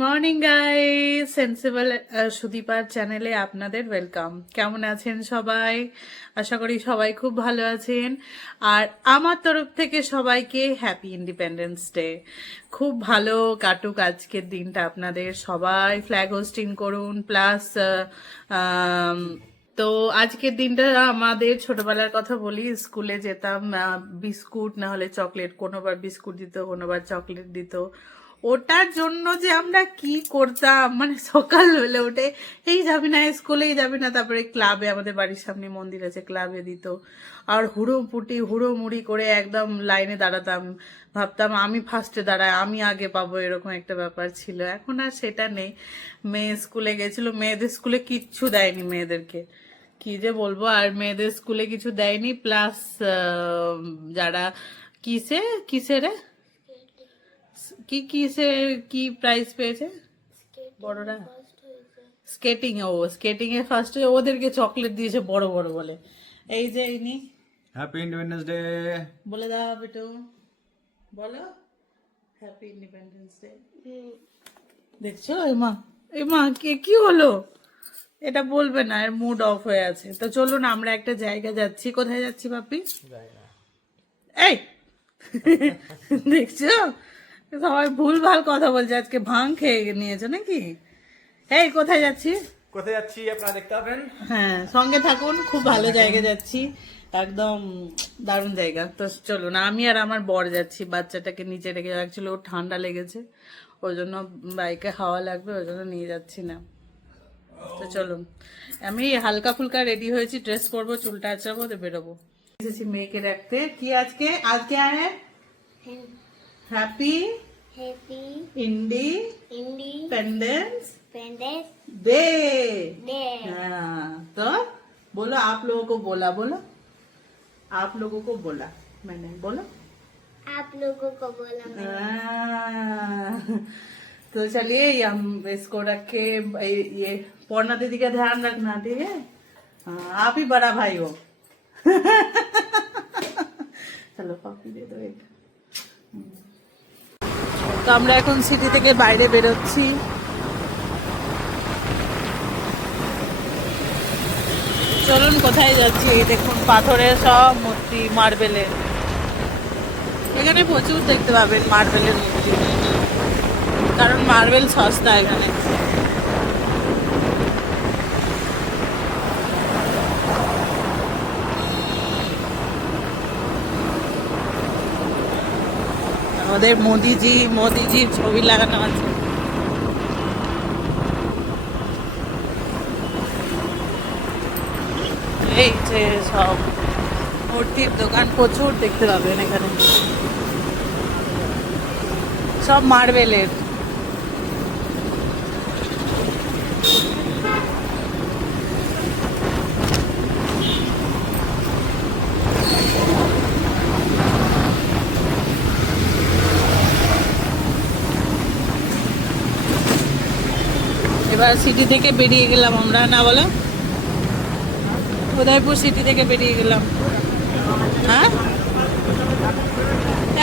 Morning guys, sensible সুদীপার চ্যানেলে আপনাদের welcome. কেমন আছেন সবাই? আশা করি সবাই খুব ভালো আছেন। আর আমার তরফ থেকে সবাইকে হ্যাপি ইন্ডিপেন্ডেন্স ডে। খুব ভালো কাটুক আজকের দিনটা আপনাদের। সবাই ফ্ল্যাগ হোস্টিং করুন, প্লাস তো আজকের দিনটা আমাদের ছোটবেলার কথা বলি। স্কুলে যেতাম, বিস্কুট না হলে চকলেট, কোনোবার বিস্কুট দিত, কোনোবার চকলেট দিত। ওটার জন্য যে আমরা কি করতাম, মানে সকাল হলে উঠে এই যাবি না স্কুলেই যাবি না, তারপরে ক্লাবে, আমাদের বাড়ির সামনে মন্দির আছে, ক্লাবে দিত। আর হুড়োমুড়ি করে একদম লাইনে দাঁড়াতাম, ভাবতাম আমি ফার্স্টে দাঁড়াই, আমি আগে পাবো, এরকম একটা ব্যাপার ছিল। এখন আর সেটা নেই। মেয়ে স্কুলে গেছিল, মেয়েদের স্কুলে কিচ্ছু দেয়নি মেয়েদেরকে, কি যে বলবো। আর মেয়েদের স্কুলে কিছু দেয়নি, প্লাস যারা কিসে রে কিসে কি প্রাইজ পেয়েছে বড়রা, স্কেটিং এ ফার্স্ট, ওদেরকে চকলেট দিয়েছে বড় বড় বলে। এই যে ইনি হ্যাপি ইন্ডিপেন্ডেন্স ডে বলে দাও বেটু, বলো হ্যাপি ইন্ডিপেন্ডেন্স ডে। দেখছো এই মা কি হলো, এটা বলবে না, এর মুড অফ হয়ে আছে। তো চলুন আমরা একটা জায়গা যাচ্ছি। কোথায় যাচ্ছি পাপি? এই দেখছো সবাই ভুল ভাল কথা বলছে, আজকে ভাং খেয়ে নিয়েছো নাকি? এই কোথায় যাচ্ছি আপনারা দেখতে পাবেন। হ্যাঁ, সঙ্গে থাকুন, খুব ভালো জায়গা যাচ্ছি, একদম দারুণ জায়গা। তো চলুন, আমি আর আমার বর যাচ্ছি। বাচ্চাটাকে নিচে রেখে, অ্যাকচুয়ালি ওর ঠান্ডা লেগেছে, ওই জন্য বাইকে হাওয়া লাগবে, ওই জন্য নিয়ে যাচ্ছি না। তো চলুন, আমি হালকা ফুলকা রেডি হয়েছি, ড্রেস পরবো, চুলটা আঁচড়াবো, তো বেরোবো। এসেছি মেয়েকে রাখতে। কি আজকে আয় হ্যাপি इंडिपेंडेंस डे। हाँ, तो बोलो, आप लोगों को बोला, आप लोगों को बोला मैंने, बोलो आप लोगों को बोला मैंने। तो चलिए, ये हम इसको रख के, ये पौर्णा दीदी का ध्यान रखना, ठीक है? हाँ, आप ही बड़ा भाई हो। चलो पापी दे दो एक। তো আমরা এখন সিটি থেকে বাইরে বেরোচ্ছি। চলুন কোথায় যাচ্ছি। এই দেখুন পাথরের সব মূর্তি, মার্বেলের। এখানে প্রচুর দেখতে পাবেন মার্বেলের মূর্তি, কারণ মার্বেল সস্তা এখানে। আমাদের মোদিজির ছবি লাগানো আছে। এই যে সব মূর্তির দোকান প্রচুর দেখতে পাবেন এখানে, সব মার্বেলের। এবার সিটি থেকে বেরিয়ে গেলাম আমরা, না বলো, উদয়পুর সিটি থেকে বেরিয়ে গেলাম। হ্যাঁ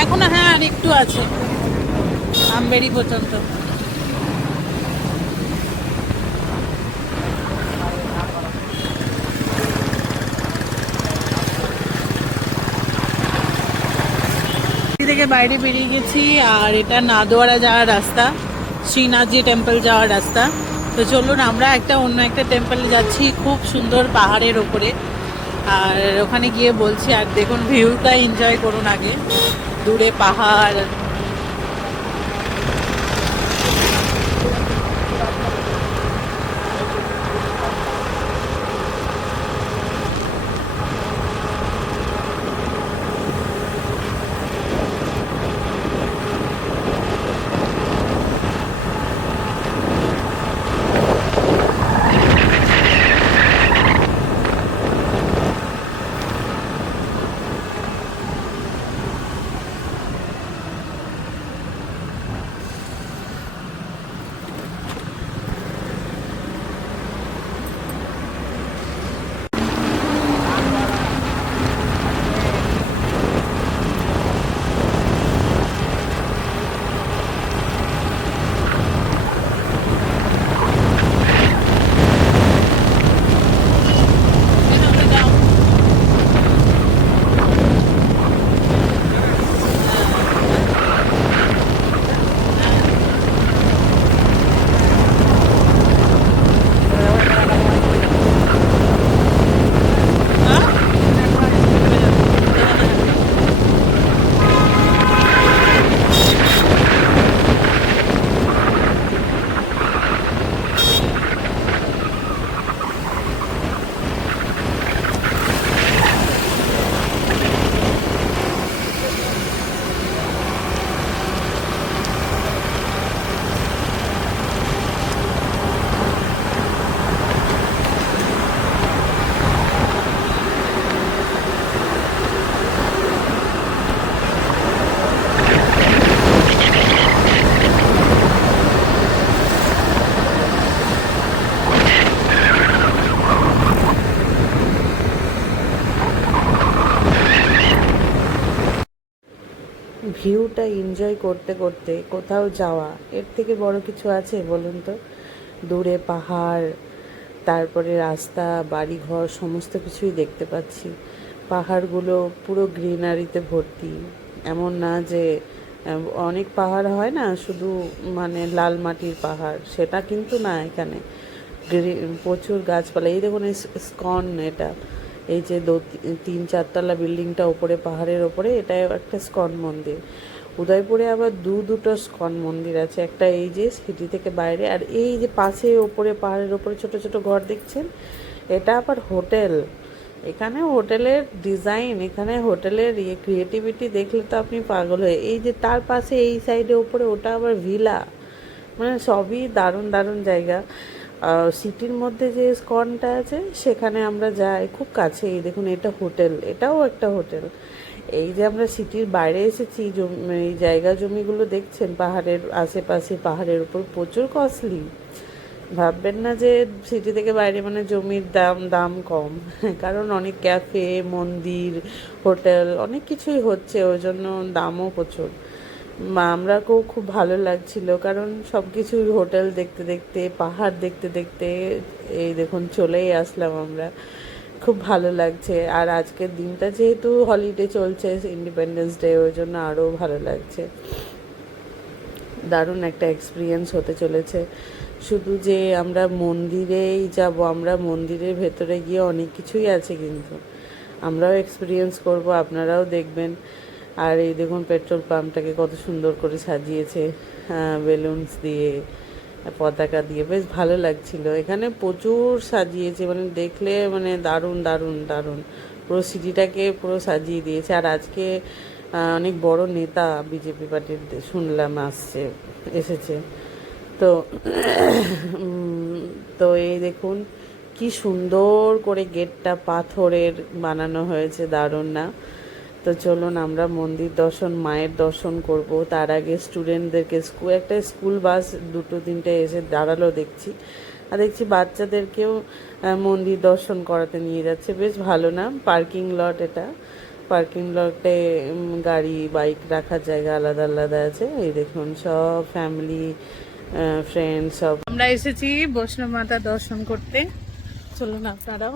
এখন, হ্যাঁ আর একটু আছে আমবেড়ি পর্যন্ত। থেকে বাইরে বেরিয়ে গেছি, আর এটা নাদোয়ারা যাওয়ার রাস্তা, শ্রীনাথজি টেম্পল যাওয়ার রাস্তা। তো চলুন আমরা অন্য একটা টেম্পলে যাচ্ছি, খুব সুন্দর পাহাড়ের ওপরে। আর ওখানে গিয়ে বলছি, আর দেখুন ভিউটা এনজয় করুন আগে, দূরে পাহাড়। ভিউটা এনজয় করতে করতে কোথাও যাওয়া, এর থেকে বড় কিছু আছে বলুন তো? দূরে পাহাড়, তারপরে রাস্তা, বাড়িঘর, সমস্ত কিছুই দেখতে পাচ্ছি। পাহাড়গুলো পুরো গ্রিনারিতে ভর্তি। এমন না যে অনেক পাহাড় হয় না শুধু মানে লাল মাটির পাহাড়, সেটা কিন্তু না। এখানে প্রচুর গাছপালা। এই দেখুন স্কন, এটা এই যে 3-4 তলা বিল্ডিংটা ওপরে পাহাড়ের ওপরে, এটা একটা স্কন মন্দির। উদয়পুরে আবার দুটো স্কন মন্দির আছে, একটা এই যে সিটি থেকে বাইরে, আর এই যে পাশে ওপরে পাহাড়ের ওপরে ছোট ছোট ঘর দেখছেন, এটা আবার হোটেল। এখানে হোটেলের ডিজাইন, এখানে হোটেলের ক্রিয়েটিভিটি দেখলে তো আপনি পাগল হয়ে। এই যে তার পাশে এই সাইডে ওপরে, ওটা আবার ভিলা, মানে সবই দারুণ দারুণ জায়গা। সিটির মধ্যে যে স্কনটা আছে সেখানে আমরা যাই, খুব কাছে। এই দেখুন, এটা হোটেল, এটাও একটা হোটেল। এই যে আমরা সিটির বাইরে এসেছি, এই জায়গা জমিগুলো দেখছেন পাহাড়ের আশেপাশে, পাহাড়ের উপর প্রচুর কস্টলি। ভাববেন না যে সিটি থেকে বাইরে মানে জমির দাম কম, কারণ অনেক ক্যাফে, মন্দির, হোটেল অনেক কিছুই হচ্ছে, ওই জন্য দামও প্রচুর। আমরা খুব ভালো লাগছিল, কারণ সব কিছুই হোটেল দেখতে দেখতে, পাহাড় দেখতে দেখতে এই দেখুন চলেই আসলাম আমরা। খুব ভালো লাগছে। আর আজকের দিনটা যেহেতু হলিডে চলছে, ইন্ডিপেন্ডেন্স ডে, ওই জন্য আরও ভালো লাগছে। দারুণ একটা এক্সপিরিয়েন্স হতে চলেছে। শুধু যে আমরা মন্দিরেই যাব, আমরা মন্দিরের ভেতরে গিয়ে অনেক কিছুই আছে, কিন্তু আমরাও এক্সপিরিয়েন্স করব, আপনারাও দেখবেন। আর এই দেখুন পেট্রোল পাম্পটাকে কত সুন্দর করে সাজিয়েছে, বেলুনস দিয়ে, পতাকা দিয়ে, বেশ ভালো লাগছিল। এখানে প্রচুর সাজিয়েছে, মানে দেখলে মানে দারুণ দারুণ দারুণ, পুরো সিটিটাকে পুরো সাজিয়ে দিয়েছে। আর আজকে অনেক বড় নেতা বিজেপি পার্টির শুনলাম এসেছে। তো তো এই দেখুন কি সুন্দর করে গেটটা পাথরের বানানো হয়েছে, দারুণ না? তো চলুন আমরা মন্দির দর্শন, মায়ের দর্শন করব। তার আগে স্টুডেন্টদেরকে একটা স্কুল বাস 2-3টে এসে দাঁড়ালো দেখছি, আর দেখছি বাচ্চাদেরকেও মন্দির দর্শন করাতে নিয়ে যাচ্ছে, বেশ ভালো না? পার্কিং লট, এটা পার্কিং লটে গাড়ি বাইক রাখার জায়গা আলাদা আলাদা আছে। এই দেখুন সব ফ্যামিলি ফ্রেন্ড সব আমরা এসেছি বৈষ্ণব মাতা দর্শন করতে। চলুন আপনারাও।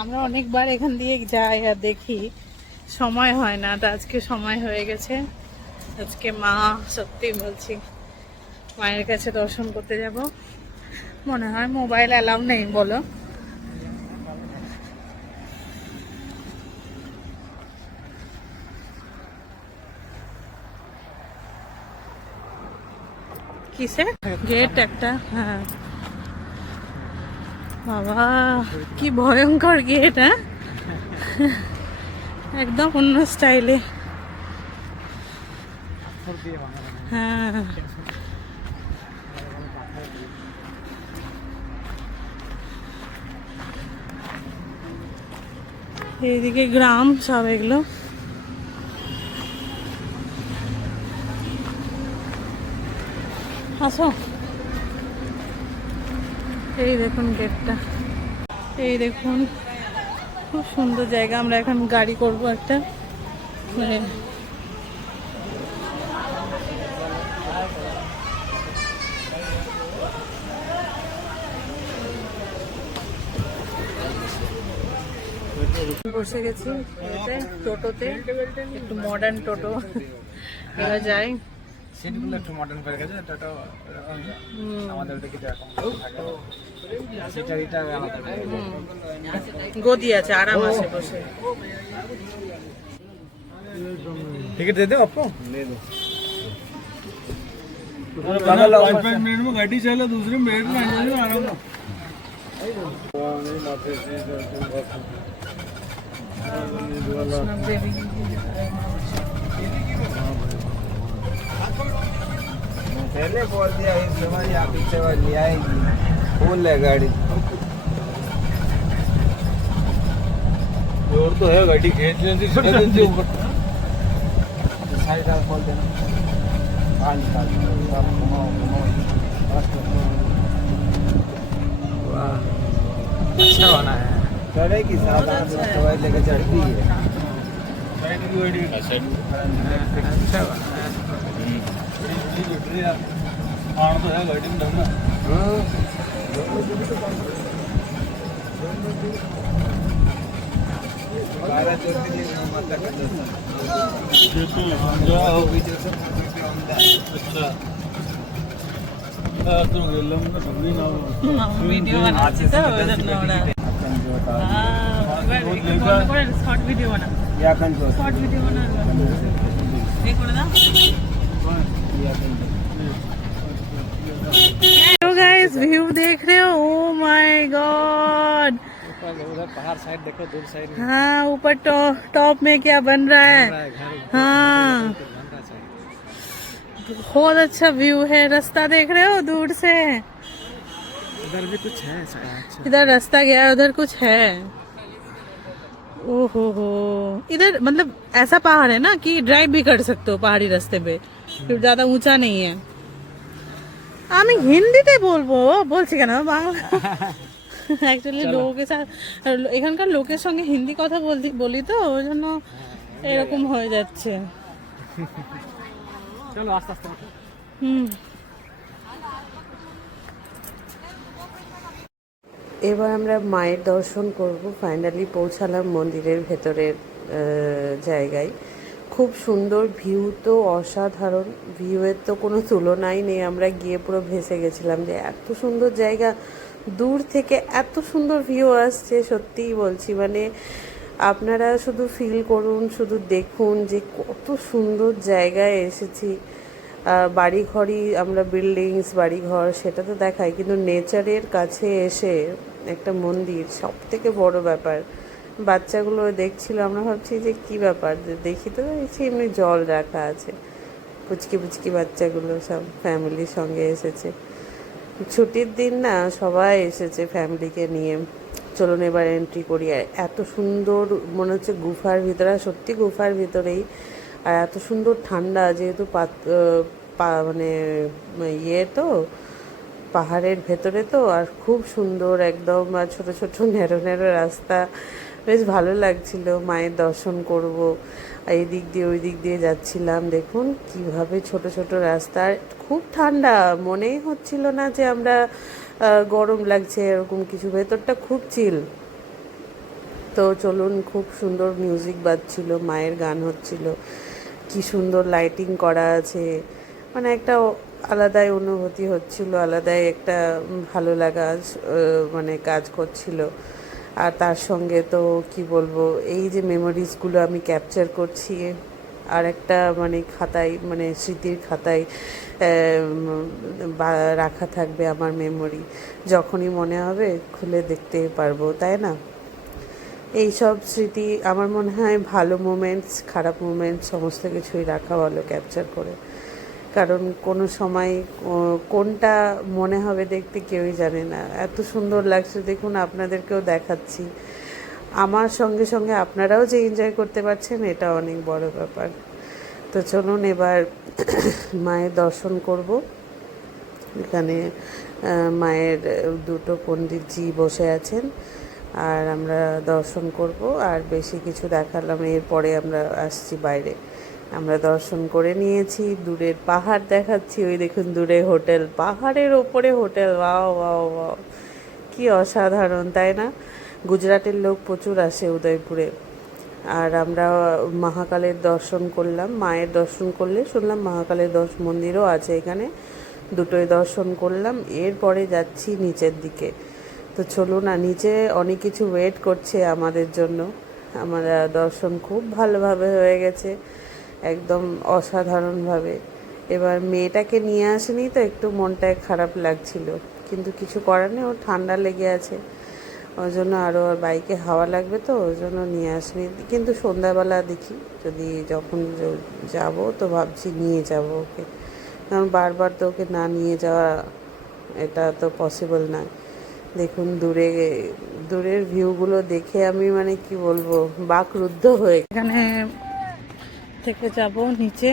আমরা অনেকবার এখান দিয়ে যাই আর দেখি, সময় হয় না, তো আজকে সময় হয়ে গেছে। আজকে মা, সত্যি বলছি, মায়ের কাছে দর্শন করতে যাব। মনে হয় মোবাইল অ্যালাউ নেই, বলো? কিসে গেট একটা? হ্যাঁ বাবা, কি ভয়ঙ্কর গেট! হ্যাঁ, একদম অন্য স্টাইলে। হ্যাঁ, এইদিকে গ্রাম সব এগুলো। আসো, এই দেখুন গেটটা, এই দেখুন খুব সুন্দর জায়গা। আমরা এখন গাড়ি করব একটা, মানে বসে গেছি টোটোতে, একটু মডার্ন টোটো, এবার যাই। সিটগুলো একটু মডার্ন করে গেছে, এটা আমাদের দিকে যেরকম থাকে সেটা আলাদা গদি আছে, আরাম আছে বসে। टिकट दे दो आपको, दे दो। 5 मिनट में गाड़ी चले, दूसरे मिनट में आ जाएगा आराम से। पहले बोल दिया इस समय या पीछे वाली आएगी, फुल है गाड़ी। और तो है गाड़ी खींच लेती है ऊपर, साइड आप खोल देना, पानी निकाल दो, घुमाओ घुमाओ। वाह, अच्छा बना है। चढ़ेगी 7-8 सवारी लेकर चढ़ती है। अच्छा ভিডিও বানাচ্ছি তো ওই জন্য ওরা শর্ট ভিডিও বানা শর্ট ভিডিও বানা এই করে দাও हेलो गाइस व्यू देख रहे हो ओ माय गॉड उधर पहाड़ साइड देखो दूर साइड हाँ ऊपर टॉप में क्या बन रहा है हाँ बहुत अच्छा व्यू है रास्ता देख रहे हो दूर से इधर भी कुछ है शायद इधर रास्ता गया है उधर कुछ है ओहो हो इधर मतलब ऐसा पहाड़ है ना कि ड्राइव भी कर सकते हो पहाड़ी रास्ते पे फिर ज्यादा ऊंचा नहीं है আমি হিন্দিতে বলবো বলছি কেন বাংলা অ্যাকচুয়ালি লোকের সাথে এখানকার লোকের সঙ্গে হিন্দি কথা বলি তো ওই জন্য এরকম হয়ে যাচ্ছে চলো আস্তে আস্তে এবার আমরা মায়ের দর্শন করব ফাইনালি পৌঁছালাম মন্দিরের ভেতরের জায়গায় খুব সুন্দর ভিউ তো অসাধারণ ভিউয়ের তো কোনো তুলনাই নেই আমরা গিয়ে পুরো ভেসে গেছিলাম যে এত সুন্দর জায়গা দূর থেকে এত সুন্দর ভিউ আসছে সত্যিই বলছি মানে আপনারা শুধু ফিল করুন শুধু দেখুন যে কত সুন্দর জায়গায় এসেছি বাড়িঘরই আমরা বিল্ডিংস বাড়িঘর সেটা তো দেখাই কিন্তু নেচারের কাছে এসে একটা মন্দির সব থেকে বড় ব্যাপার বাচ্চাগুলো দেখছিল আমরা ভাবছি যে কি ব্যাপার দেখি তো দেখছি এমনি জল রাখা আছে পুচকি পুচকি বাচ্চাগুলো সব ফ্যামিলির সঙ্গে এসেছে ছুটির দিন না সবাই এসেছে ফ্যামিলিকে নিয়ে চলুন এবার এন্ট্রি করি এত সুন্দর মনে হচ্ছে গুফার ভিতরে সত্যি গুফার ভিতরেই আর এত সুন্দর ঠান্ডা যেহেতু মানে ইয়ে তো পাহাড়ের ভেতরে তো আর খুব সুন্দর একদম আর ছোটো ছোটো ন্যারো ন্যারো রাস্তা বেশ ভালো লাগছিল মায়ের দর্শন করব এই দিক দিয়ে ওই দিক দিয়ে যাচ্ছিলাম দেখুন কিভাবে ছোট ছোট রাস্তা খুব ঠান্ডা মনেই হচ্ছিল না যে আমরা গরম লাগছে এরকম কিছু ভেতরটা খুব চিল তো চলুন খুব সুন্দর মিউজিক বাজছিল মায়ের গান হচ্ছিল কি সুন্দর লাইটিং করা আছে মানে একটা আলাদাই অনুভূতি হচ্ছিল আলাদাই একটা ভালো লাগা মানে কাজ করছিল আর তার সঙ্গে তো কি বলবো এই যে মেমোরিজগুলো আমি ক্যাপচার করছি আর একটা মানে খাতায় মানে স্মৃতির খাতায় রাখা থাকবে আমার মেমোরি যখনই মনে হবে খুলে দেখতে পারবো তাই না এই সব স্মৃতি আমার মনে হয় ভালো মোমেন্টস খারাপ মোমেন্টস সমস্ত কিছুই রাখা ভালো ক্যাপচার করে কারণ কোনো সময় কোনটা মনে হবে দেখতে কেউই জানে না এত সুন্দর লাগছে দেখুন আপনাদেরকেও দেখাচ্ছি আমার সঙ্গে সঙ্গে আপনারাও যে এনজয় করতে পারছেন এটা অনেক বড় ব্যাপার তো চলুন এবার মায়ের দর্শন করব এখানে মায়ের দুটো পণ্ডিতজি বসে আছেন আর আমরা দর্শন করব আর বেশি কিছু দেখালাম এরপরে আমরা আসছি বাইরে আমরা দর্শন করে নিয়েছি দূরের পাহাড় দেখাচ্ছি ওই দেখুন দূরে হোটেল পাহাড়ের ওপরে হোটেল ওয়াও ওয়াও ওয়াও কি অসাধারণ তাই না গুজরাটের লোক প্রচুর আসে উদয়পুরে আর আমরা মহাকালের দর্শন করলাম মায়ের দর্শন করলে শুনলাম মহাকালের মন্দিরও আছে এখানে দুটোই দর্শন করলাম এরপরে যাচ্ছি নিচের দিকে তো চলুন না নিচে অনেক কিছু ওয়েট করছে আমাদের জন্য আমরা দর্শন খুব ভালোভাবে হয়ে গেছে একদম অসাধারণভাবে এবার মেয়েটাকে নিয়ে আসেনি তো একটু মনটায় খারাপ লাগছিল কিন্তু কিছু করার নেই ওর ঠান্ডা লেগে আছে ওই জন্য আরও ওর বাইকে হাওয়া লাগবে তো ওই জন্য নিয়ে আসেনি কিন্তু সন্ধ্যাবেলা দেখি যদি যখন যাব তো ভাবছি নিয়ে যাব ওকে কারণ বারবার তো ওকে না নিয়ে যাওয়া এটা তো পসিবল না দেখুন দূরের ভিউগুলো দেখে আমি মানে কি বলবো বাকরুদ্ধ হয়ে এখানে থেকে যাব নিচে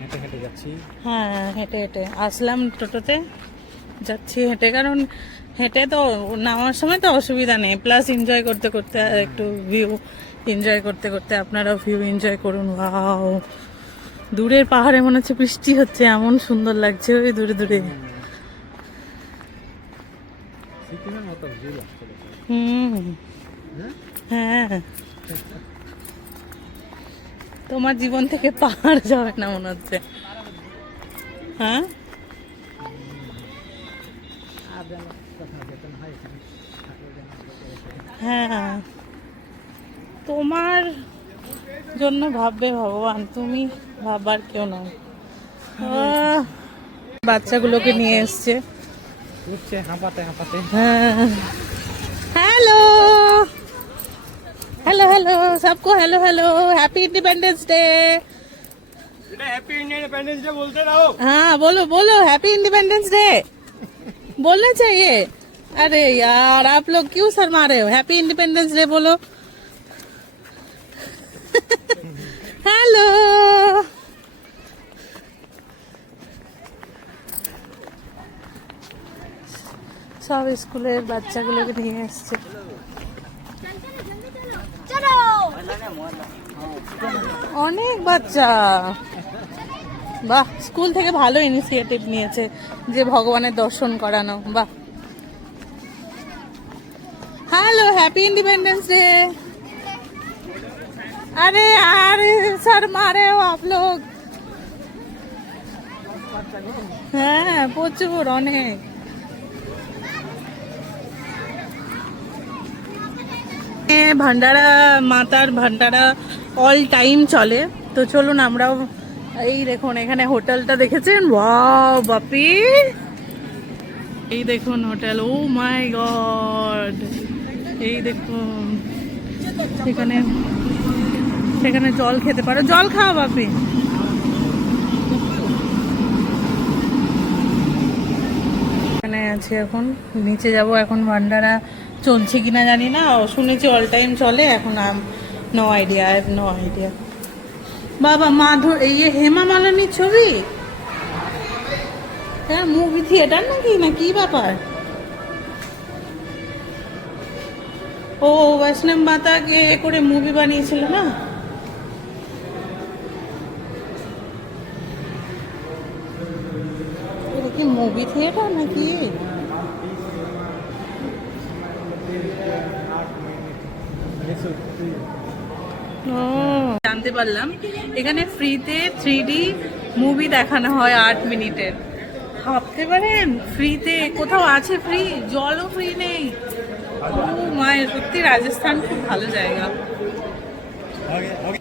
হেঁটে হেঁটে যাচ্ছি হ্যাঁ হেঁটে হেঁটে আসলাম টোটোতে যাচ্ছি হেঁটে, কারণ হেঁটে তো নামার সময় তো অসুবিধা নেই, প্লাস এনজয় করতে করতে একটু ভিউ এনজয় করতে করতে আপনারাও ভিউ এনজয় করুন। ওয়াও, দূরের পাহাড়ে মনে হচ্ছে বৃষ্টি হচ্ছে, এমন সুন্দর লাগছে ওই দূরে দূরে। সিকিমের মতো ভিউ লাগছে। হ্যাঁ, তোমার জীবন থেকে পাহাড় যাবে না মনে হচ্ছে। হ্যাঁ, হ্যাঁ, তোমার জন্য ভাববে ভগবান, তুমি ভাববার কেউ নয়। বাচ্চাগুলোকে নিয়ে এসছে। উঠছে হাঁপাতে হাঁপাতে। হ্যাঁ, हेलो हेलो हेलो सबको, hello hello, happy independence day. Happy independence day बोलते रहो। हाँ बोलो बोलो, हैप्पी इंडिपेंडेंस डे बोलना चाहिए। अरे यार आप लोग क्यों शर्मा रहे हो, हैप्पी इंडिपेंडेंस डे बोलो। हेलो, সব স্কুলের বাচ্চাগুলোকে নিয়ে এসছে। অনেক বাচ্চা, বাহ, স্কুল থেকে ভালো ইনিশিয়েটিভ নিয়েছে যে ভগবানের দর্শন করানো, বাহ। Hello, happy independence day. अरे यार शर्मा रहे हो आप लोग। হ্যাঁ প্রচুর, অনেক। ভান্ডারা, মাতার ভান্ডারা অল টাইম চলে, তো চলুন আমরাও। এই দেখুন এখানে হোটেলটা দেখেছেন, ওয়াও বাপি, এই দেখুন হোটেল, ও মাই গড, এই দেখুন সেখানে সেখানে জল খেতে পারো, জল খাও বাপি। এখানে আছি এখন, নিচে যাব এখন। ভান্ডারা চলছে কিনা জানি না, শুনেছি অল টাইম চলে, এখন no idea, I have no idea. বাবা মাধুর, এই হেমা মালিনীর ছবি, হ্যাঁ মুভি থিয়েটার নাকি, না কি ব্যাপার? ও বৈষ্ণব মাতাকে করে মুভি বানিয়েছিল না? এটা কি মুভি থিয়েটার নাকি? ও জানতে পারলাম এখানে ফ্রিতে 3D মুভি দেখানো হয় 8 মিনিটের। ভাবতে পারেন ফ্রিতে কোথাও আছে ফ্রি, জলও ফ্রি নেই। ও মায়ের, সত্যি রাজস্থান খুব ভালো জায়গা।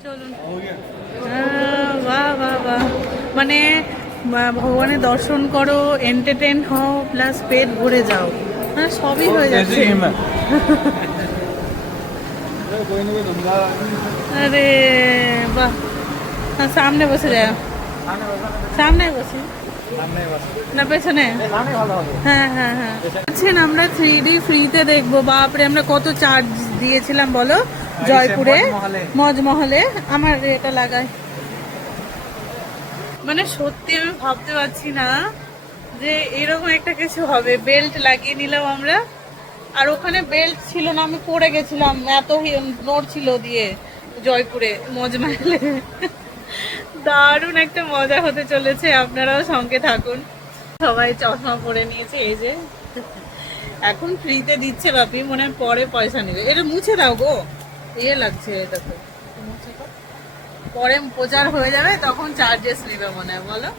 চলুন, বাহ বাহ বাহ, মানে ভগবানের দর্শন করো, এন্টারটেন হও, প্লাস পেট ভরে যাও, হ্যাঁ সবই হয়ে যাচ্ছে। আরে বাহ, সামনে বসে যায়, সামনে বসে না পেছনে? হ্যাঁ হ্যাঁ হ্যাঁ, আছেন আমরা 3D ফ্রিতে দেখবো। বাপরে, আমরা কত চার্জ দিয়েছিলাম বলো জয়পুরে মজমহলে। আমার এটা লাগাই, মানে সত্যি আমি ভাবতে পারছি না যে এরকম একটা কিছু হবে। বেল্ট লাগিয়ে নিলাম আমরা, আর ওখানে বেল্ট ছিল না, আমি পড়ে গেছিলাম, এত নড়ছিল দিয়ে জয়পুরে মজমহলে। দারুণ একটা মজা হতে চলেছে, আপনারাও সঙ্গে থাকুন। সবাই চশমা পরে নিয়েছে, এই যে এখন ফ্রিতে দিচ্ছে বাপি, মনে হয় পরে পয়সা নেবে। এটা মুছে দাও গো, ইয়ে লাগছে এটা তো, পরে প্রচার হয়ে যাবে তখন চার্জেস নেবে মনে হয়, বলো?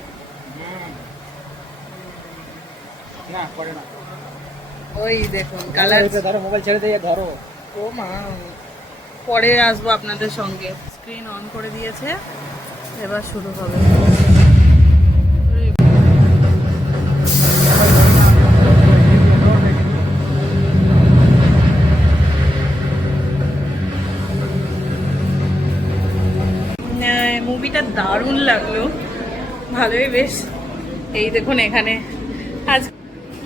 না করে না, ওই দেখুন কালার, ধরো মোবাইল ছেড়ে দিয়ে ধরো। ও মা, পরে আসবো আপনাদের সঙ্গে। স্ক্রিন অন করে দিয়েছে, এবার শুরু হবে। মুভিটা দারুণ লাগলো, ভালোই বেশ। এই দেখুন এখানে আজ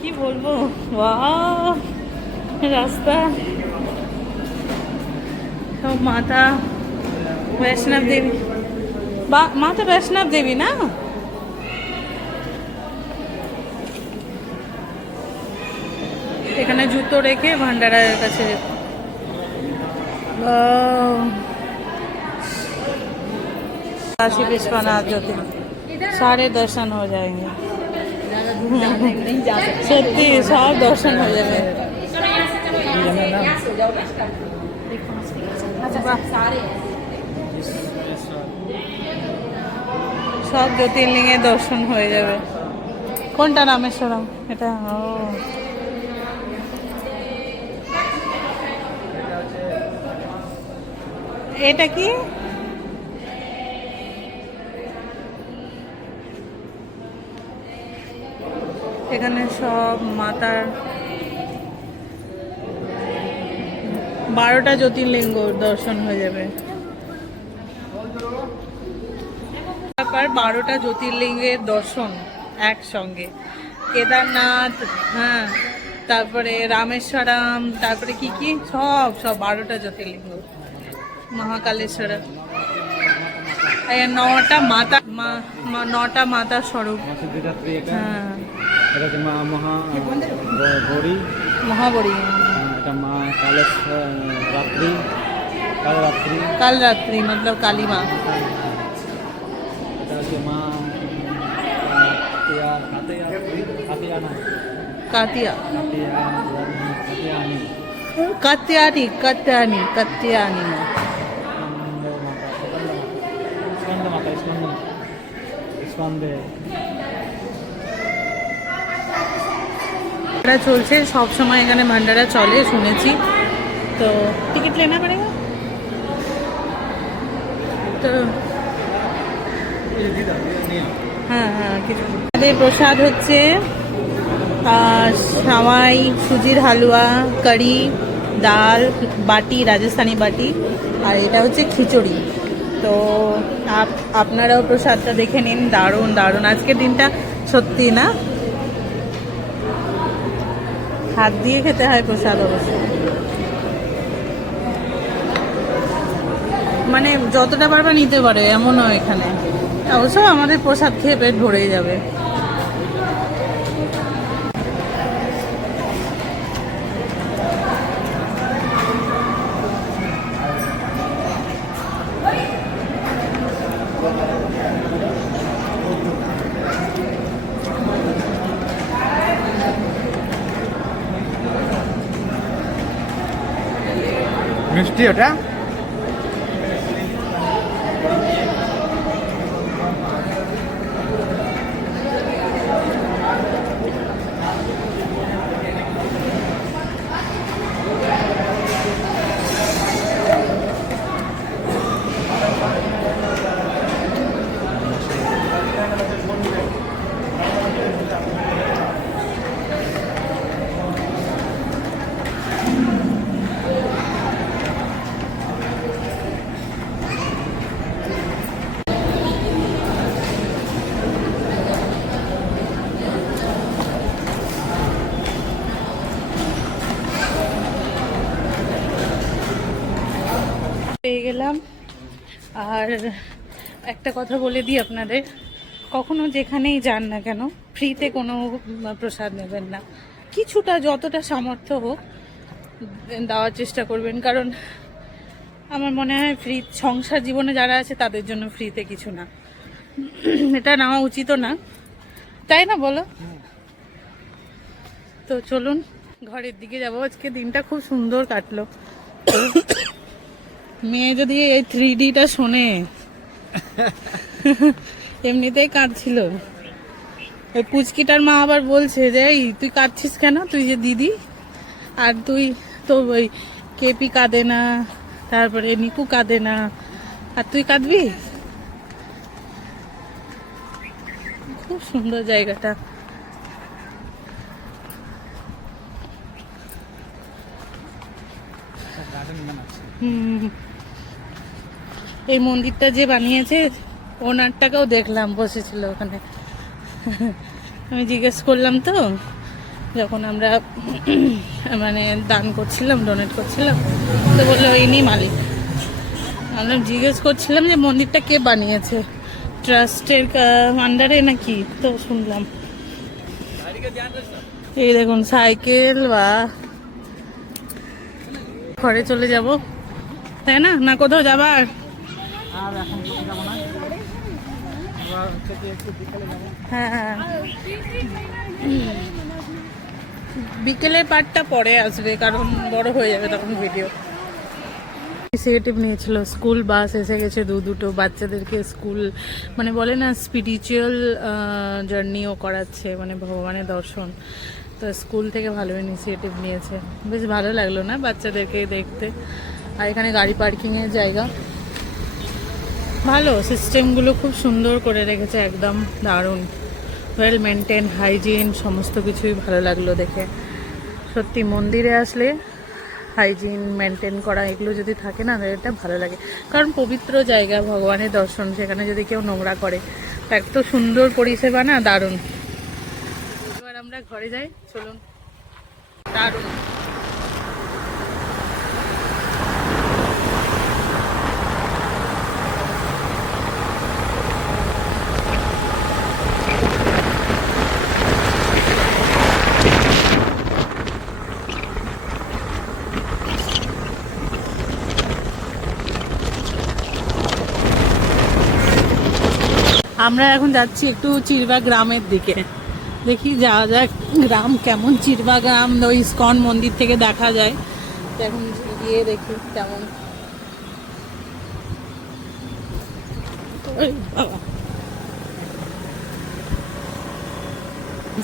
কি বলবো, ওয়াও রাস্তা সব মাতা বৈষ্ণব দেবী, বা মাতা বৈষ্ণব দেবী না? এখানে জুতো রেখে ভান্ডারের কাছে काशी विश्वनाथ ज्योतिर्लिंग सारे दर्शन हो जाएंगे सत्य सब दर्शन हो जाएंगे सब ज्योतिर्लिंगे दर्शन हो जाए কোনটা রামেশ্বরম এটা ও এটা কি এখানে সব মাতার 12টা জ্যোতির্লিঙ্গ দর্শন হয়ে যাবে। তারপর 12টা জ্যোতির্লিঙ্গের দর্শন একসঙ্গে, কেদারনাথ, হ্যাঁ, তারপরে রামেশ্বরম, তারপরে কি কি সব 12টা জ্যোতির্লিঙ্গ, মহাকালেশ্বর, 9টা মাতা, 9টা মাতা স্বরূপ, হ্যাঁ, মহাবরী, কাল রাত্রি मतलब काली माँ, कातिया, कात्यानी, कात्यानी, कात्यानी माँ, চলছে সব সময় এখানে ভান্ডারা চলে শুনেছি, তো টিকিট लेना पड़ेगा তো হ্যাঁ হ্যাঁ কিছু প্রসাদ হচ্ছে সামাই, সুজির হালুয়া, কারি, ডাল বাটি, রাজস্থানি বাটি, আর এটা হচ্ছে খিচুড়ি। তো আপনারাও প্রসাদটা দেখে নিন, দারুণ দারুণ আজকের দিনটা সত্যি না, হাত দিয়ে খেতে হয় প্রসাদ অবশ্য, মানে যতটা পারবা নিতে পারে এমনও এখানে, অবশ্য আমাদের প্রসাদ খেয়ে পেট ভরেই যাবে। মিষ্টি ওটা পেয়ে গেলাম। আর একটা কথা বলে দিই আপনাদের, কখনো যেখানেই যান না কেন ফ্রিতে কোনো প্রসাদ নেবেন না, কিছুটা যতটা সামর্থ্য হোক দেওয়ার চেষ্টা করবেন, কারণ আমার মনে হয় ফ্রি সংসার জীবনে যারা আছে তাদের জন্য ফ্রিতে কিছু না, এটা নেওয়া উচিত না, তাই না বলো? তো চলুন ঘরের দিকে যাবো, আজকে দিনটা খুব সুন্দর কাটলো। মেয়ে যদি এই 3Dটা শোনে, এমনিতেই কাঁদছিল, ওই পুচকিটার মা আবার বলছে যে এই তুই কাঁদছিস কেন, তুই যে দিদি, আর তুই তো ওই কেপি কাঁদে না, তারপরে নিকু কাঁদে না, আর তুই কাঁদবি। খুব সুন্দর জায়গাটা, এই মন্দিরটা যে বানিয়েছে ওনারটাকেও দেখলাম, বসেছিল ওখানে, আমি জিজ্ঞেস করলাম তো যখন আমরা মানে দান করছিলাম, ডোনেট করছিলাম, তো বললো ইনি মালিক। আমরা জিজ্ঞেস করছিলাম যে মন্দিরটা কে বানিয়েছে, ট্রাস্টের আন্ডারে নাকি, তো শুনলাম এই দেখুন সাইকেল, বা ঘরে চলে যাব, তাই না? না কোথাও যাবার? হ্যাঁ, বিকেলের পার্টটা পরে আসবে, কারণ বড় হয়ে যাবে তখন ভিডিও। ইনিশিয়েটিভ নিয়েছিল, স্কুল বাস এসে গেছে দুটো বাচ্চাদেরকে স্কুল, মানে বলে না স্পিরিচুয়াল জার্নিও করাচ্ছে, মানে ভগবানের দর্শন। তো স্কুল থেকে ভালো ইনিশিয়েটিভ নিয়েছে, বেশ ভালো লাগলো না বাচ্চাদেরকে দেখতে। আর এখানে গাড়ি পার্কিংয়ের জায়গা ভালো, সিস্টেমগুলো খুব সুন্দর করে রেখেছে, একদম দারুণ, ওয়েল মেনটেন, হাইজিন, সমস্ত কিছুই ভালো লাগলো দেখে। সত্যি মন্দিরে আসলে হাইজিন মেনটেন করা এগুলো যদি থাকে না, এটা ভালো লাগে, কারণ পবিত্র জায়গা, ভগবানের দর্শন, সেখানে যদি কেউ নোংরা করে, এত সুন্দর পরিষেবা না, দারুণ। এবার আমরা ঘরে যাই, চলুন। দারুণ। আমরা এখন যাচ্ছি একটু চিরবা গ্রামের দিকে, দেখি যাওয়া যাক গ্রাম কেমন। চিরবা গ্রাম ওই ইস্কন মন্দির থেকে দেখা যায়, তো এখন গিয়ে দেখি কেমন।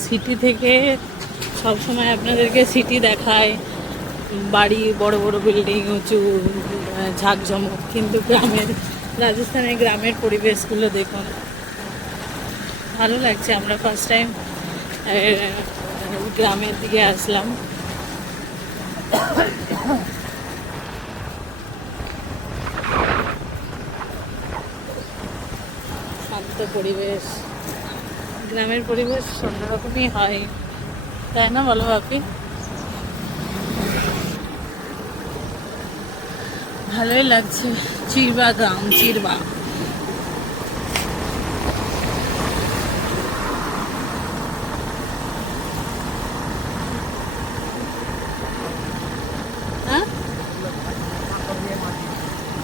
সিটি থেকে সবসময় আপনাদেরকে সিটি দেখায়, বাড়ি, বড় বড় বিল্ডিং, উঁচু ঝাঁকজমক, কিন্তু গ্রামের, রাজস্থানের গ্রামের পরিবেশগুলো দেখুন, ভালো লাগছে। আমরা ফার্স্ট টাইম গ্রামের দিকে আসলাম। শান্ত পরিবেশ, গ্রামের পরিবেশ অন্যরকমই হয়, তাই না বলো বাপি? ভালোই লাগছে। চিরবা গ্রাম, চিরবা।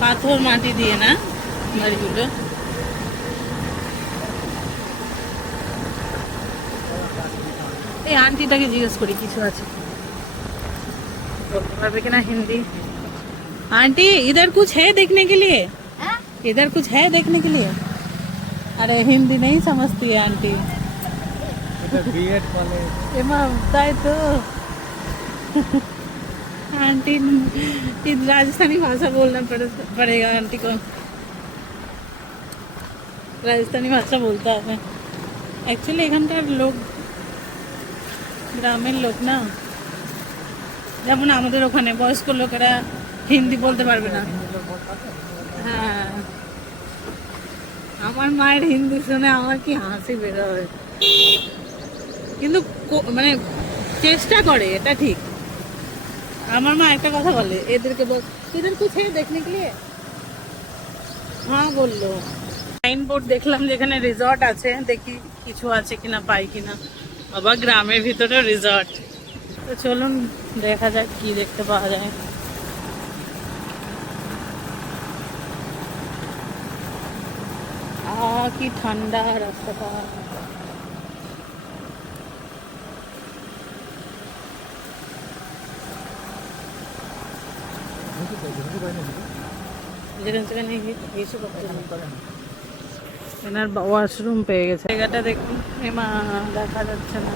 পাথর মাটি দিয়ে না বাড়িগুলো। এই আন্টিটাকে জিজ্ঞেস করি কিছু আছে বলতে পারবে কিনা हिंदी। आंटी इधर कुछ है देखने के लिए? इधर कुछ है देखने के लिए? अरे हिंदी नहीं समझती है आंटी। बीएड कॉलेज एमा बताए तो आंटी राजस्थानी भाषा बोलना पड़ेगा आंटी को, राजस्थानी भाषा बोलता है एक्चुअली। এখানকার লোক, গ্রামের লোক না, যেমন আমাদের ওখানে বয়স্ক লোকেরা হিন্দি বলতে পারবে না। হ্যাঁ, আমার মায়ের হিন্দি শুনে আমার কি হাসি বেরোয়, কিন্তু মানে চেষ্টা করে, এটা ঠিক। আমার মা একটা কথা বলে, এদেরকে বল এদের কুছ है देखने के लिए? হ্যাঁ বললো। সাইন বোর্ড দেখলাম যেখানে রিসর্ট আছে, দেখি কিছু আছে কিনা, পাই কিনা। বাবা, গ্রামের ভিতরে রিসর্ট, তো চলুন দেখা যাক কি দেখতে পাওয়া যায়। কি ঠান্ডা রাস্তাটা। এনার ওয়াশরুম পেয়ে গেছে। জায়গাটা দেখুন, এমা দেখা যাচ্ছে না,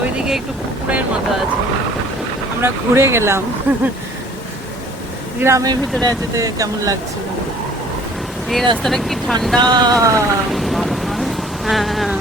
ওইদিকে একটু পুকুরের মতো আছে। আমরা ঘুরে গেলাম, গ্রামের ভিতরে আছে, তো কেমন লাগছিল। এই রাস্তাটা কি ঠান্ডা। হ্যাঁ,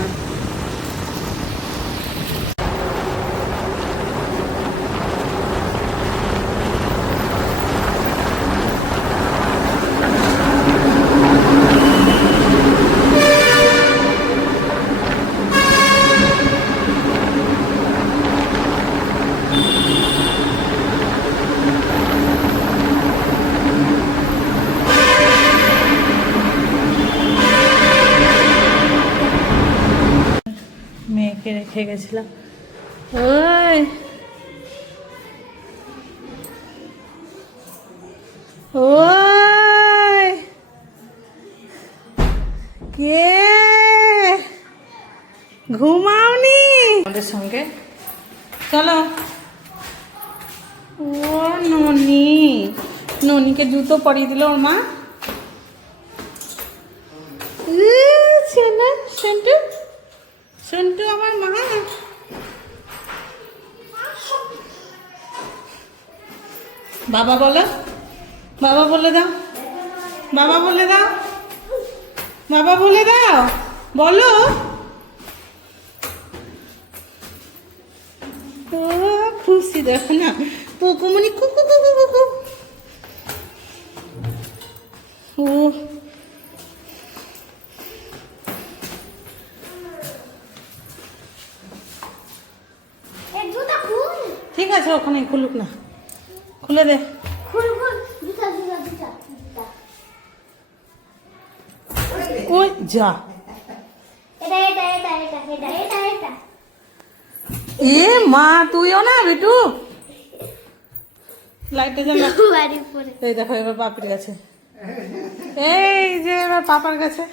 মেয়েকে রেখে গেছিলাম, ওই ওই কে ঘুমাওনি আমাদের সঙ্গে? চলো। ও ননি, ননিকে জুতো পরিয়ে দিল ওর মা। সন্টু সন্টু আমার মা। বাবা বলো, বাবা বলে দাও, বাবা বলে দাও, বাবা বলে দাও, বলো। ও খুশি দেখো না, পুকুমনি কুকু কুকু কুকু। ও এই জুতা খুল ঠিক আছে, ওখানে খুলুক না, খুলে দে। খুল খুল জুতা জুতা জুতা জুতা। ওই যা, এটা এটা এটা এটা এটা এটা এটা এ মা তুইও না বিটু, লাইটটা জ্বালা। বাড়ি পরে এই দেখো এবার বাপির কাছে, এই যে এবার পাপার কাছে।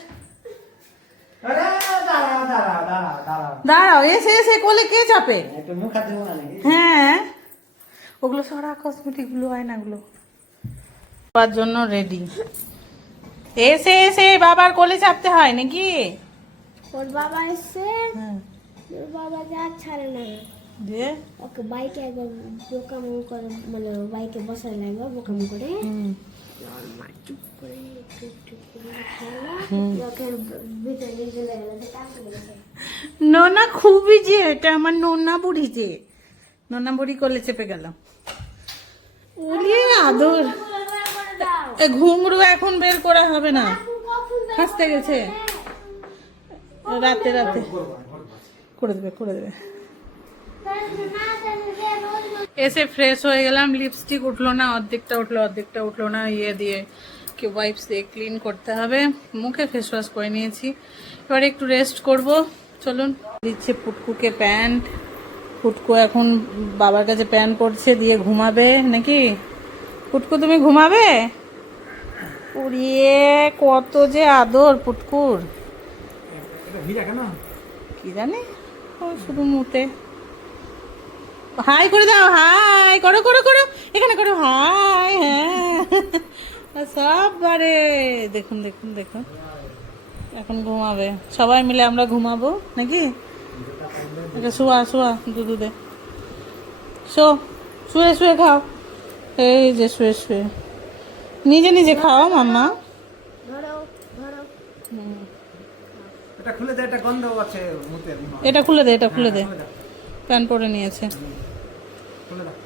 দাঁড়াও, এসে এসে কোলে কে চাপে? হ্যাঁ, ওগুলো সারা কসমেটিক গুলো হয় না, গুলো বাবার জন্য রেডি। এসে এসে বাবার কোলে চাপতে হয় নাকি? ওর বাবা এসে হ্যাঁ, ওর বাবা যা ছাড়ে না, দিয়ে ওকে বাইকে একবার বোকাম করে, মানে বাইকে বসায় না একবার বোকাম করে, আর মা চুপ করে একটু একটু করে খেলা, ওকে ভিতরে নিয়ে চলে গেল, কাছে গেছে। নোনা খুবই যে, এটা আমার নোনা বুড়ি যে, নোনা বুড়ি কোলে চেপে গেল। ওরে আদর, এ ঘুঙরু এখন বের করা হবে না, হাসতে গেছে। রাতে রাতে করে দেবে, করে দেবে। এসে ফ্রেশ হয়ে গেলাম, লিপস্টিক উঠলো না, অর্ধেকটা উঠলো অর্ধেকটা উঠলো না, ইয়ে দিয়ে কি ওয়াইপস দিয়ে ক্লিন করতে হবে। মুখে ফেস ওয়াশ করে নিয়েছি, এবার একটু রেস্ট করব। চলুন, দিচ্ছে পুটকুকে প্যান্ট। পুটকু এখন বাবার কাছে প্যান্ট পরছে, দিয়ে ঘুমাবে নাকি? পুটকু তুমি ঘুমাবে? উড়িয়ে কত যে আদর পুটকুর, কি জানি, ও শুধু মুতে। হাই করে দাও, হাই করো করো করো, এখানে করো হাই। হ্যাঁ সব বারে, দেখুন দেখুন দেখুন, এখন ঘুমাবে। সবাই মিলে আমরা ঘুমাবো নাকি? এটা শোয়া শোয়া, দুধু দে, শো, শুয়ে শুয়ে খাও। এই যে শুয়ে শুয়ে নিজে নিজে খাও মাম্মা। ধরো ধরো এটা খুলে দে, এটা গন্ধ আছে মুতের। এটা খুলে দে, এটা খুলে দে, প্যান্ট পরে নিয়েছে। খুলে দাও।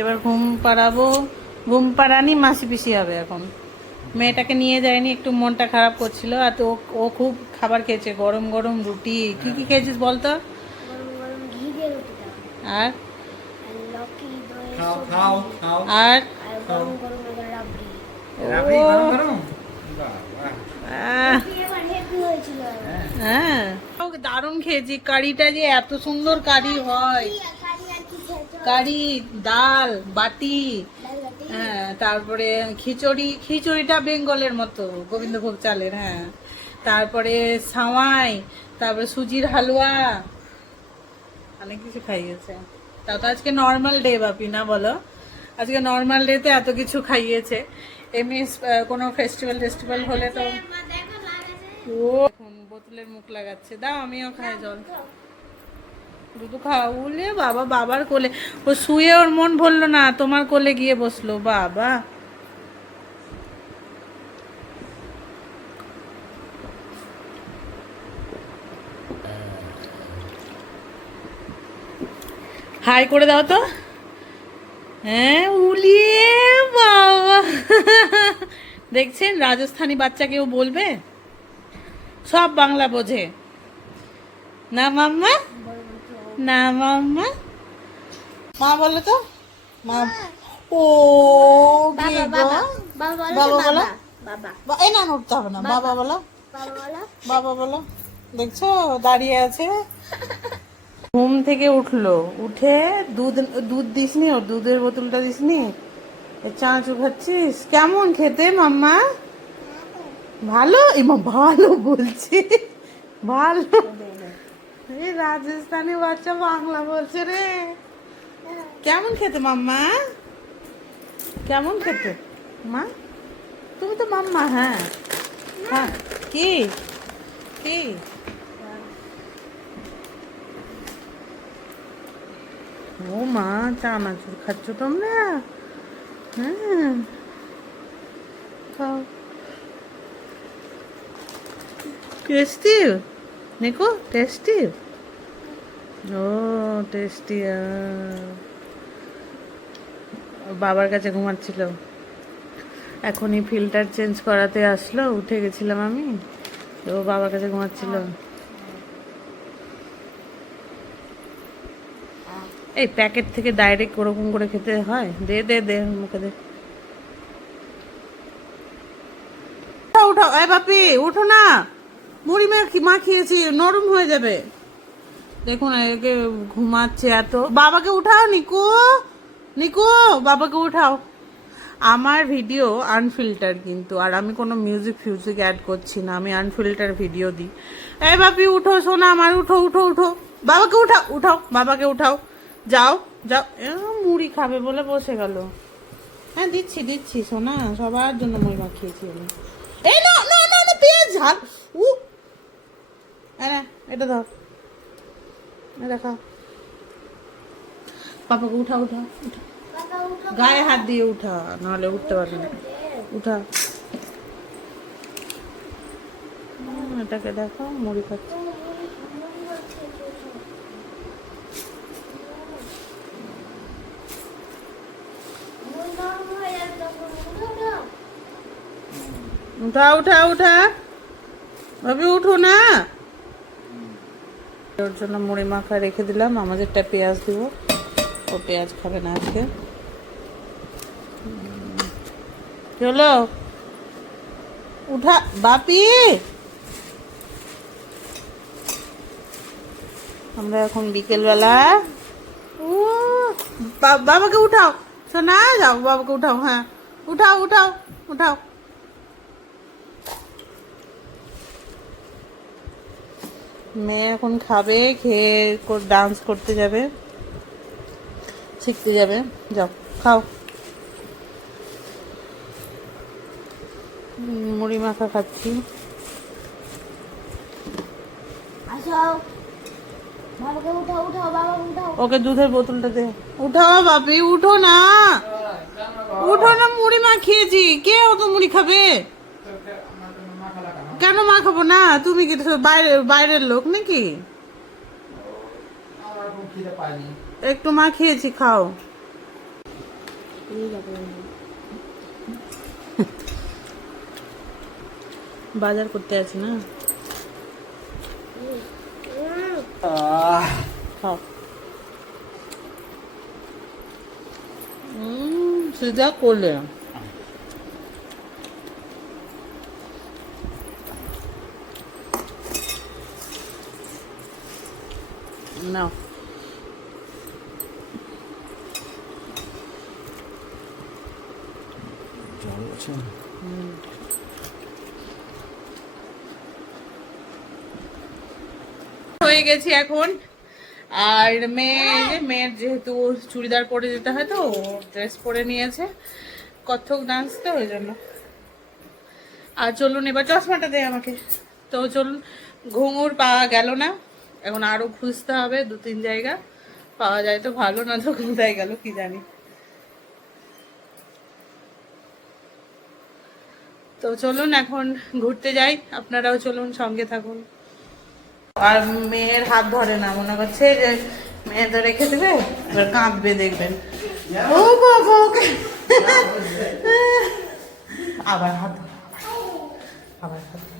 এবার ঘুম পাড়াবো, ঘুম পাড়ানি মাসি পিসি হবে এখন। মেয়েটাকে নিয়ে যায়নি, একটু মনটা খারাপ করছিল। আর তো ও খুব খাবার খেয়েছে, গরম গরম রুটি। কি কি খেয়েছিস বলতো? গরম গরম ঘি দিয়ে রুটি দাও, আর আর লকি দই খাও খাও খাও। আর আর গরম গরম একবার রাবড়ি। রাবড়ি গরম গরম। বাহ বাহ। আহ, এবার হেভি হয়েছিল। হ্যাঁ দারুণ খেয়েছি। কারিটা যে এত সুন্দর কারি হয়, কারি আর কি খেয়েছো? কারি, ডাল বাটি, ডাল বাটি। হ্যাঁ, তারপরে খিচুড়ি, খিচুড়িটা বেঙ্গলের মতো গোবিন্দভোগ চালের, হ্যাঁ, তারপরে সাওয়াই, তারপরে সুজির হালুয়া, অনেক কিছু খাইয়েছে। তাও তো আজকে নর্মাল ডে বাপি, না বলো? আজকে নর্মাল ডেতে এত কিছু খাইয়েছে। এমনি কোনো ফেস্টিভ্যাল টেস্টিভ্যাল হলে তো মা দেখো লাগাছে। ও এখন বোতলের মুখ লাগাচ্ছে। দাও আমিও খাই জল, দুধু খাও। উলে বাবা, বাবার কোলে ও শুয়ে, ওর মন ভরলো না, তোমার কোলে গিয়ে বসলো। বাবা হাই করে দাও তো। হ্যাঁ উলিয়ে বাবা, দেখছেন রাজস্থানী বাচ্চা কেউ বলবে, সব বাংলা বোঝে না মাম্মা, না মাম্মা। মা বলো তো, মা। ও বাবা, কি গো? বাবা। বাবা বলো বাবা তো, বলো। বাবা এই না উঠতে হবে না, বাবা বলো, বাবা বলো। বাবা বলো। দেখছো দাঁড়িয়ে আছে। ঘুম থেকে উঠলো, উঠে দুধ দুধ দিসনি, ওর দুধের বোতলটা দিসনি, চাঁচু খাচ্ছিস? কেমন খেতে মাম্মা? ভালো? এমা ভালো বলছে, ভালো। এই রাজস্থানি বাচ্চা বাংলা বলছে রে। কেমন খেতে মাম্মা? কেমন খেতে মা? তুমি তো মাম্মা। হ্যাঁ হ্যাঁ, কি কি? ও মা, চানাচুর খাচ্ছ তোমরা? হ্যাঁ, খাও। টেস্টি নিকো, টেস্টি। ও টেস্টি। বাবার কাছে ঘুমাচ্ছিল, এখনই ফিল্টার চেঞ্জ করাতে আসলো, উঠে গেছিলাম আমি, তো বাবার কাছে ঘুমাচ্ছিল। এই প্যাকেট থেকে ডাইরেক্ট ওরকম করে খেতে হয়? দে দে দে, মুখে দে। উঠাও উঠাও, এ বাপি উঠো না, মুড়ি মাখিয়েছি, নরম হয়ে যাবে। দেখুন একে ঘুমাচ্ছে এত। বাবাকে উঠাও নিকু, নিকু বাবাকে উঠাও। আমার ভিডিও আনফিল্টার কিন্তু, আর আমি কোনো মিউজিক ফিউজিক অ্যাড করছি না, আমি আনফিল্টার ভিডিও দিই। এই বাপি উঠো, সোনা আমার, উঠো উঠো উঠো, বাবাকে উঠাও, উঠাও বাবাকে উঠাও, যাও যাও। মুড়ি খাবে বলে বসে গেল। হ্যাঁ দিচ্ছি দিচ্ছি সোনা, সবার জন্য মুড়ি মাখিয়েছি আমি। এই না না না না, পেঁয়াজ ঝাল। এটা ধর, এটা খা। পাপাকে উঠা উঠা উঠা, বাবা উঠো। গায়ে হাত দিয়ে উঠা, নাহলে উঠতে পারবে না। উঠা। এটাকে দেখো মুড়ি খাচ্ছে। উঠা উঠা উঠা, ভাবি উঠো না। ওর জন্য মুড়ি মাখা রেখে দিলাম, আমাদেরটা পেঁয়াজ দিব, ও পেঁয়াজ খাবে না আজকে। চলো উঠা বাপি। আমরা এখন বিকেলবেলা, বাবাকে উঠাও শোনা, যাও বাবাকে উঠাও। হ্যাঁ উঠাও উঠাও উঠাও। মেয়ে এখন খাবে, খেয়ে ডান্স করতে যাবে, শিখতে যাবে। যাও খাও। মুড়ি মাখা খাচ্ছি। আসো, বাবাকে উঠাও উঠাও, বাবা উঠাও। ওকে দুধের বোতলটা দে। উঠাও বাপি, উঠো না, উঠো না, মুড়ি মাখিয়েছি। কে অত মুড়ি খাবে? কেন মাখাবো না? তুমি কি বাইরের লোক নাকি? আমার খুব খিদে পায়নি। একটু মাখিয়েছি, খাও। বাজার করতে আছি না, খাও। সিধা করলে নাও। জল আছে? হয়ে গেছি এখন। আর মেয়ের যেহেতু চুড়িদার পরে যেতে হয়, তো ড্রেস পরে নিয়েছে, কত্থক ডান্স, তো ওই জন্য। আর চলুন এবার চশমাটা দে আমাকে। তো চলুন, ঘুঙুর পাওয়া গেল না, এখন আরো খুঁজতে হবে 2-3 জায়গা, পাওয়া যায় তো ভালো, না তো কোথায় গেল কি জানি। তো চলুন এখন ঘুরতে যাই, আপনারাও চলুন, সঙ্গে থাকুন। আর মেয়ের হাত ধরে না, মনে করছে যে মেয়ে তো রেখে দেবে, এবার কাঁদবে দেখবেন। ও বাবা, ওকে আবার হাত ধরে, আবার হাত ধরে।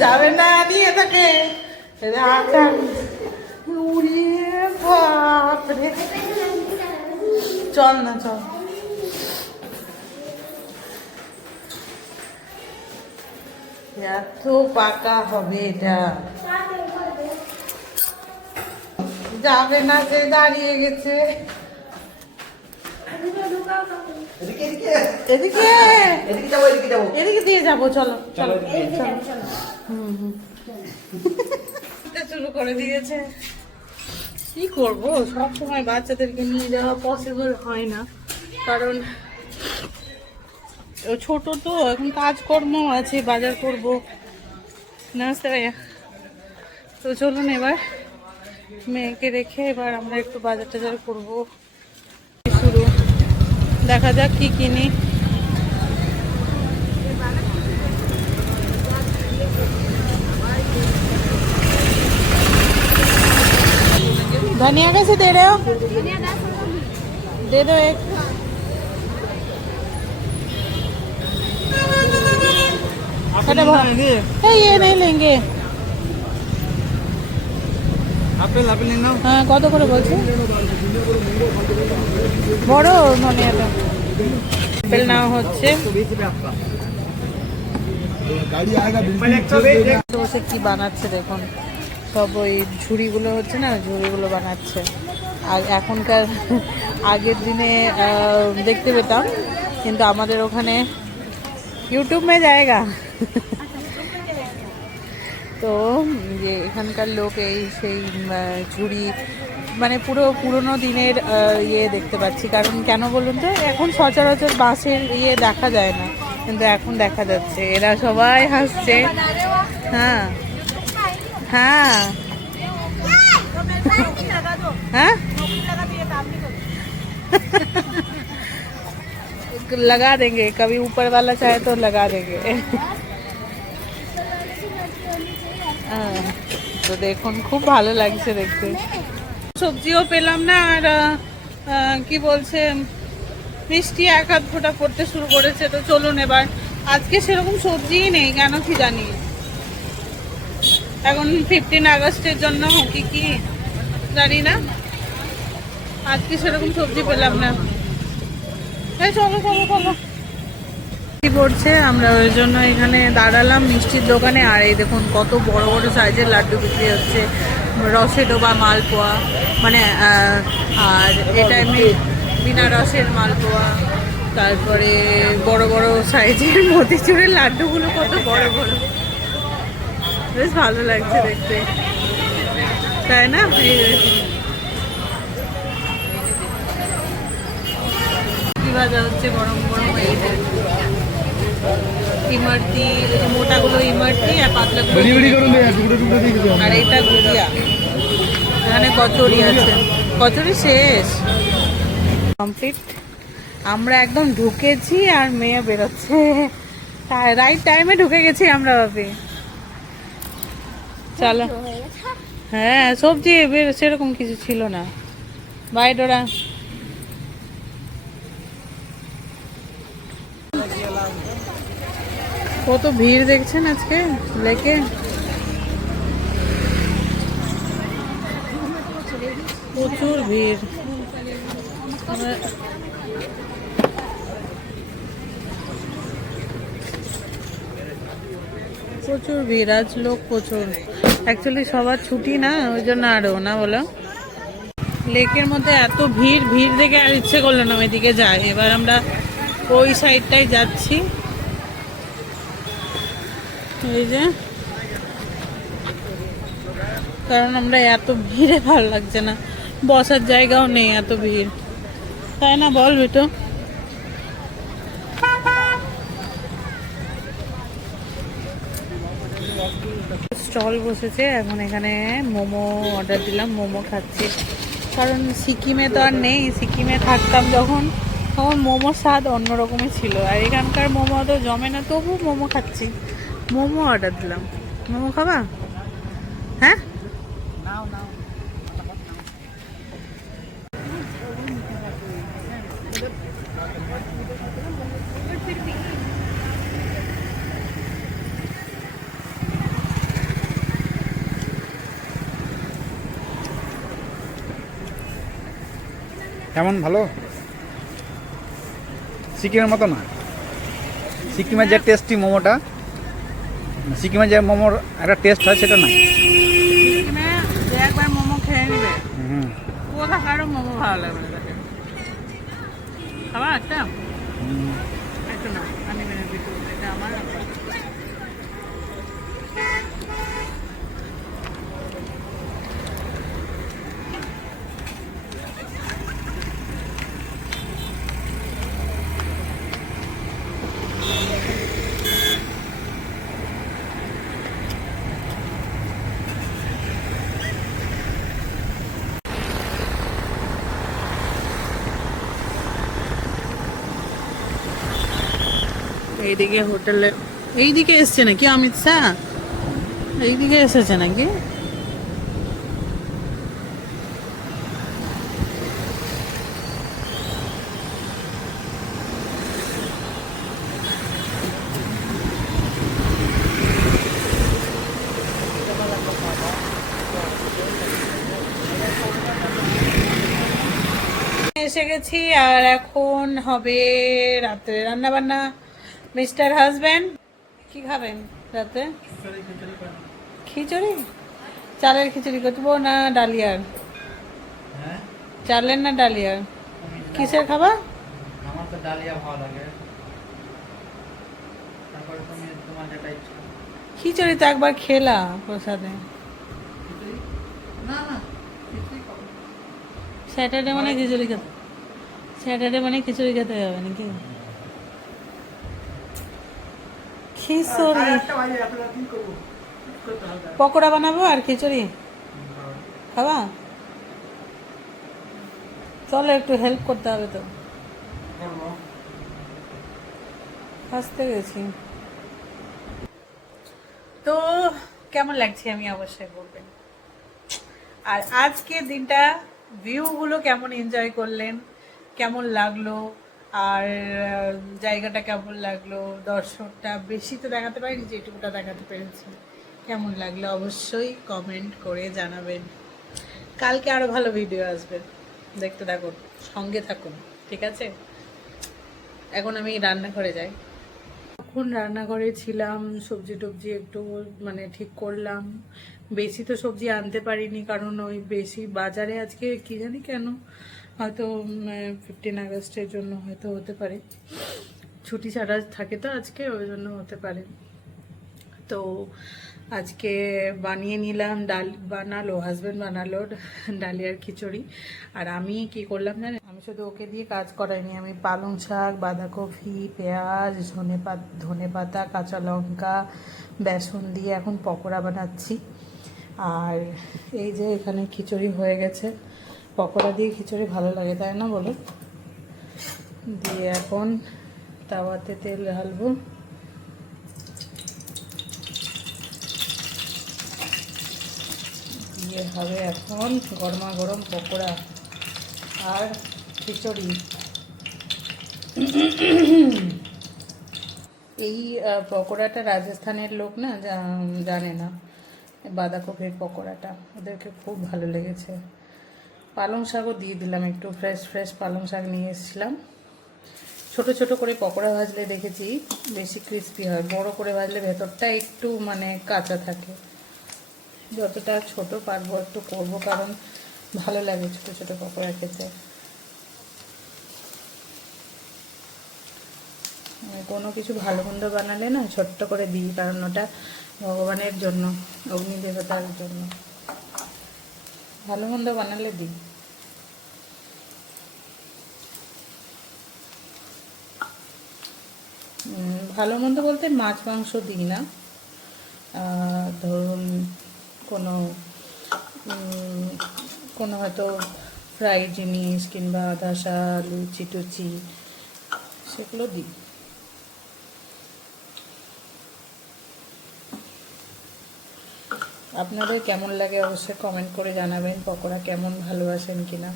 যাবে না, নিয়ে থাকে উড়িয়ে। বাপরে, চল না চল। এত পাকা হবে এটা, যাবে না, যে দাঁড়িয়ে গেছে। এদিকে এদিকে দিয়ে যাবো, চলো চলো শুরু করে দিয়েছে। কি করব, সব সময় বাচ্চাদেরকে নিয়ে যাওয়া পসিবল হয় না, কারণ ও ছোট তো, এখন কাজকর্ম আছে, বাজার করব। নমস্তে ভাইয়া। তো চলুন এবার মেয়েকে রেখে এবার আমরা একটু বাজার টাজার করবো। শুরু, দেখা যাক কি কিনি। धनिया कैसे दे रहे हो? दे दो एक। ये नहीं लेंगे। আপেল আপেল নিন নাও। হ্যাঁ, কত করে বলছে? বড় ধনিয়াটা আপেল নেওয়া হচ্ছে। বসে কি বানাচ্ছে দেখুন, সব ওই ঝুড়িগুলো হচ্ছে না, ঝুড়িগুলো বানাচ্ছে। আর এখনকার আগের দিনে দেখতে পেতাম, কিন্তু আমাদের ওখানে ইউটিউব মে জায়গা। তো যে এখানকার লোক এই সেই ঝুড়ি, মানে পুরো পুরোনো দিনের ইয়ে দেখতে পাচ্ছি। কারণ কেন বলুন তো, এখন সচরাচর বাঁশের ইয়ে দেখা যায় না, কিন্তু এখন দেখা যাচ্ছে। এরা সবাই হাসছে। হ্যাঁ हाँ हाँ लगा देंगे, कभी ऊपर वाला चाहे तो लगा देंगे। তো দেখুন, খুব ভালো লাগছে দেখতে। সবজিও পেলাম না, আর কি বলছে, মিষ্টি এক হাত ফোঁটা পড়তে শুরু করেছে। তো চলুন এবার, আজকে সেরকম সবজিই নেই, কেন কি জানি। এখন 15 আগস্টের জন্য কি কি জানি না, আজকে সেরকম সবজি পেলাম না। চলো চলো চলো, কি পড়ছে, আমরা ওই জন্য এখানে দাঁড়ালাম মিষ্টির দোকানে। আর এই দেখুন কত বড় বড় সাইজের লাড্ডু বিক্রি হচ্ছে, রসে ডোবা মালপোয়া, মানে আর এটা এমনি বিনা রসের মালপোয়া। তারপরে বড় বড় সাইজের মতিচুরের লাড্ডুগুলো কত বড় বড়, বেশ ভালো লাগছে দেখতে, তাই না? কি ভাজা হচ্ছে গরম গরম, এইটা ইমারতি, মোটাগুলো ইমারতি আর পাতলাগুলো, আর এইটা গুজিয়া। এখানে কচুরি আছে, কচুরি শেষ, কমপ্লিট। আমরা একদম ঢুকেছি আর মেয়ে বেরোচ্ছে, রাইট টাইমে ঢুকে গেছি আমরা ভাবি। চলো, হ্যাঁ সবজি সেরকম কিছু ছিল না। বাই ডোরা। কত ভিড় দেখছেন আজকে লেকে, প্রচুর ভিড়। প্রচুর ভিড় আজ, লোক প্রচুর। অ্যাকচুয়ালি সবার ছুটি না, ওই জন্য আরো না বলো। লেকের মধ্যে এত ভিড়, ভিড় দেখে আর ইচ্ছে করলো না ওইদিকে যাই। এবার আমরা ওই সাইডটাই যাচ্ছি। এই যে, কারণ আমরা এত ভিড়ে ভালো লাগছে না, বসার জায়গাও নেই, এত ভিড়, তাই না বল বেটো? স্টল বসেছে এখন, এখানে মোমো অর্ডার দিলাম, মোমো খাচ্ছি। কারণ সিকিমে তো আর নেই, সিকিমে থাকতাম যখন, তখন মোমোর স্বাদ অন্যরকমই ছিল। আর এখানকার মোমো তো জমে না, তবু মোমো খাচ্ছি। মোমো অর্ডার দিলাম। মোমো খাবা? হ্যাঁ, কেমন? ভালো, সিকিমের মতো না। সিকিমের যে টেস্টি মোমোটা, সিকিমে যে মোমোর একটা টেস্ট হয় সেটা না। সিকিমে যে একবার মোমো খেয়ে নিবে হুম। কোথাকারও মোমো ভালো লাগবে না তাকে। খাবার একটা একটু না আমি মেনে দিতে এটা আমার ব্যাপার। এইদিকে হোটেলে এইদিকে এসছে নাকি অমিত শাহ? এইদিকে এসেছে নাকি? এসে গেছি আর এখন হবে রাতে রান্না বান্না। মিস্টার হাজবেন্ড কি খাবেন রাতে? খিচুড়ি? চালের খিচুড়ি করবো না ডালিয়ার? চালের না ডালিয়ার? কিসের খাবা? আমার তো ডালিয়া ভালো লাগে, তারপরে তুমি তোমার যেটা ইচ্ছা। খিচুড়ি তো একবার খেলা প্রসাদে। না না, স্যাটারডে মানে খিচুড়ি খেতে, স্যাটারডে মানে খিচুড়ি খেতে যাবে নাকি? খিচুড়ি পকোড়া বানাবো আর খিচুড়ি খাবা? চলো একটু হেল্প করতে হবে তো, আসতে গেছি তো। কেমন লাগছে আমি অবশ্যই বলবেন। আর আজকে দিনটা ভিউগুলো কেমন এনজয় করলেন, কেমন লাগলো, আর জায়গাটা কেমন লাগলো, দর্শকটা বেশি তো দেখাতে পারিনি, যেটুকুটা দেখাতে পেরেছি কেমন লাগলো অবশ্যই কমেন্ট করে জানাবেন। কালকে আরও ভালো ভিডিও আসবে, দেখতে থাকুন, সঙ্গে থাকুন, ঠিক আছে? এখন আমি রান্নাঘরে যাই। এখন রান্নাঘরে ছিলাম, সবজি টবজি একটু মানে ঠিক করলাম। বেশি তো সবজি আনতে পারিনি, কারণ ওই বেশি বাজারে আজকে কি জানি কেন, হয়তো 15 আগস্টের জন্য হয়তো হতে পারে, ছুটি ছাড়া থাকে তো আজকে, ওই জন্য হতে পারে। তো আজকে বানিয়ে নিলাম, বানালো হাজব্যান্ড বানালো ডালিয়ার খিচুড়ি। আর আমি কি করলাম জানেন, আমি শুধু ওকে দিয়ে কাজ করাইনি, আমি পালং শাক, বাঁধাকপি, পেঁয়াজ, ধনে পাতা, কাঁচা লঙ্কা, বেসন দিয়ে এখন পকোড়া বানাচ্ছি। আর এই যে এখানে খিচুড়ি হয়ে গেছে, পকোড়া দিয়ে খিচুড়ি ভালো লাগে তাই না বলো? দিয়ে এখন তাওয়াতে তেল ঢালবো, দিয়ে হবে এখন গরমা গরম পকোড়া আর খিচুড়ি। এই পকোড়াটা রাজস্থানের লোক না জানে না, বাঁধাকপির পকোড়াটা ওদেরকে খুব ভালো লেগেছে। পালং শাকও দিয়ে দিলাম, একটু ফ্রেশ ফ্রেশ পালং শাক নিয়ে এসেছিলাম। ছোট ছোট করে পকোড়া ভাজলে দেখেছি বেশি ক্রিস্পি হয়, বড় করে ভাজলে ভেতরটা একটু মানে কাঁচা থাকে। যতটা ছোট পারবো একটু করব, কারণ ভালো লাগে ছোট ছোট পকোড়া খেতে। কোনো কিছু ভালো মন্দ বানালে না ছোট্ট করে দিই, কারণ ওটা ভগবানের জন্য, অগ্নি দেবতার জন্য। ভালো মন্দ বানালে দিই। ভালো মন্দ বলতে মাছ মাংস দিই না, ধরুন কোনো কোনো হয়তো ফ্রাই জিনিস কিংবা ধসা লুচি টুচি সেগুলো দিই। আপনাদের কেমন লাগে অবশ্যই কমেন্ট করে জানাবেন, পকোড়া কেমন ভালোবাসেন কিনা।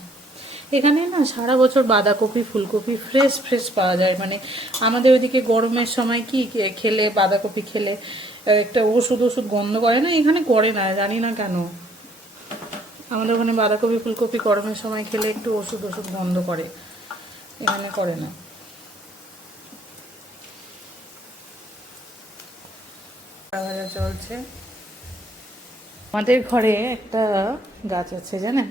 এখানে না সারা বছর বাঁধাকপি ফুলকপি ফ্রেশ ফ্রেশ পাওয়া যায়, মানে আমাদের ওইদিকে গরমের সময় কি খেলে বাঁধাকপি খেলে একটা ওষুধ গন্ধ করে না, এখানে করে না, জানি না কেন। আমাদের ওখানে বাঁধাকপি ফুলকপি গরমের সময় খেলে একটু ওষুধ গন্ধ করে, এখানে করে না। ভাজা চলছে। আমাদের ঘরে একটা গাছ আছে জানেন,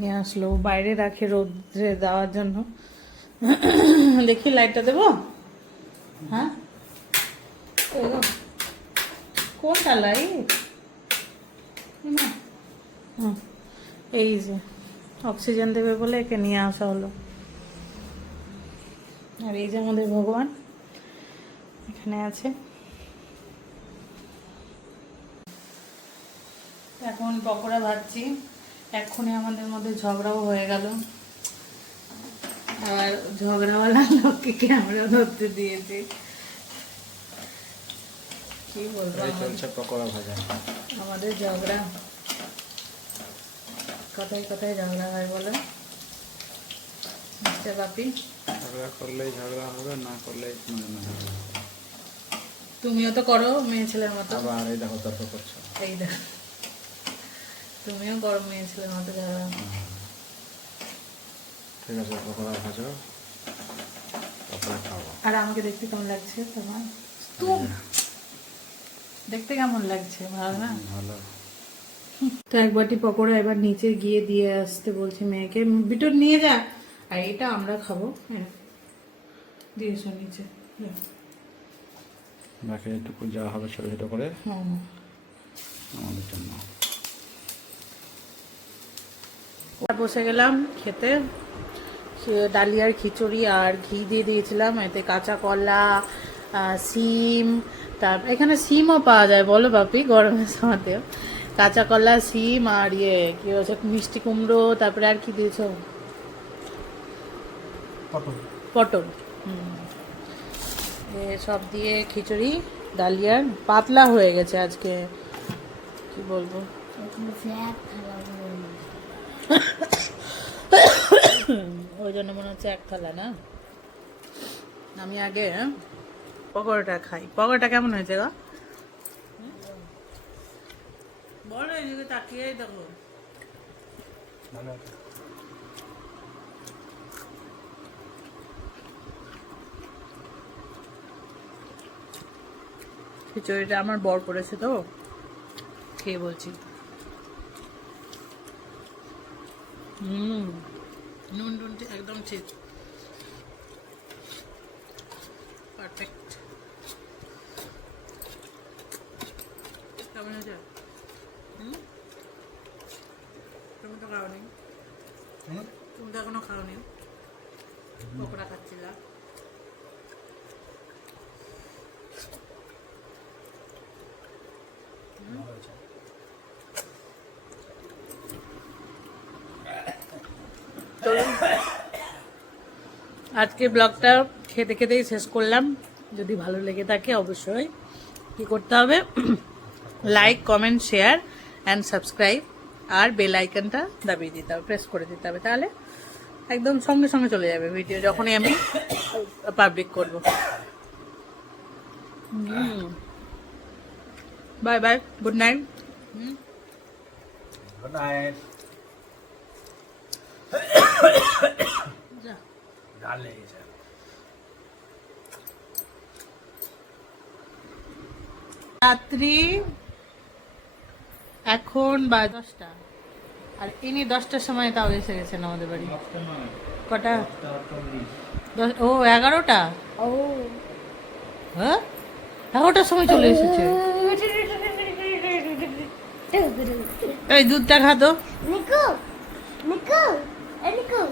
নিয়ে আসলো, বাইরে রাখে রোদ্রে দেওয়ার জন্য। দেখি লাইটটা দেবো। হ্যাঁ ওই গো, কোনটা লাইট? এই যে অক্সিজেন দেবে বলে একে নিয়ে আসা হলো। আর এই যে আমাদের ভগবান এখানে আছে। এখন পকোড়া ভাজছি। এক্ষুনি আমাদের মধ্যে ঝগড়াও হয়ে গেল, আর ঝগড়াওয়ালা লোককে আমরা ধরতে দিয়েছি। কি বলবো, চলছে পকোড়া ভাজা। আমাদের ঝগড়া, কথায় কথায় ঝগড়া হয় বলে মিস্টার বাপি। ঝগড়া করলেই ঝগড়া হবে, না করলেই ঝগড়া। তুমিও তো করো মেয়ে ছেলের মতো। আবার এই দেখো তর্ক করছো। এই দেখ, তুমিও করো মেয়ে ছেলের মতো ঝগড়া। ঠিক আছে, পকোড়া ভাজো, পকোড়া খাবো। আর আমাকে দেখতে কেমন লাগছে তোমার? তুম দেখতে কেমন লাগছে? ভালো না? ভালো। তো এক বাটি পকোড়া এবার নিচে গিয়ে দিয়ে আসতে বলছি মেয়েকে, বিটুর নিয়ে যা। আর এটা আমরা খাবো, হ্যাঁ দিয়ে এসো নিচে। বাকি একটু যাওয়া হবে ছোটো ছোটো করে হ্যাঁ আমাদের জন্য। বসে গেলাম খেতে। ডালিয়ার খিচুড়ি আর ঘি দিয়ে দিয়েছিলাম, এতে কাঁচা কলা, সিম, তারপর এখানে সিমও পাওয়া যায় বলো বাপি গরমের সময়তেও। কাঁচা কলা, সিম আর ইয়ে কি হচ্ছে মিষ্টি কুমড়ো, তারপরে আর কি দিয়েছো? পটল। সব দিয়ে খিচুড়ি। ডালিয়ার পাতলা হয়ে গেছে আজকে, কি বলবো। ওই জন্য মনে হচ্ছে এক থালা না। আমি আগে পকোড়াটা খাই। পকোড়াটা কেমন হয়েছে গো? বলো, এদিকে তাকিয়েই দেখো। ভালো। খিচুড়িটা আমার বর করেছে তো, খেয়ে বলছি। নুন টুন একদম ঠিক, পারফেক্ট। কেমন হয়েছে? তুমি তো খাওনি, তুমি তো এখনো খাওনি, পকোড়া খাচ্ছিলা। আজকে ব্লগটা খেতে খেতেই শেষ করলাম। যদি ভালো লেগে থাকে অবশ্যই কি করতে হবে, like, comment, share and subscribe, আর বেল আইকনটা দাবিয়ে দিতে হবে, প্রেস করে দিতে হবে। তাহলে একদম সঙ্গে সঙ্গে চলে যাবে ভিডিও যখনই আমি পাবলিক করব। Bye bye, good night. Good night. রাত্রি এখন বা 10টা, আর ইনি 10টার সময় তাও এসে গেছেন আমাদের বাড়ি। কটা? ও 11টা। ও হ্যাঁ 11টার সময় চলে এসেছে। এই দুধটা খা তো। নিকো নিকো নিকো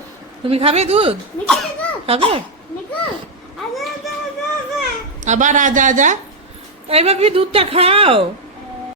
তুমি খাবে দুধ? নিকো নিকো খাবে? নিকো আজা আজা আজা আবার আজা আজা। এই বাপি দুধটা খাও।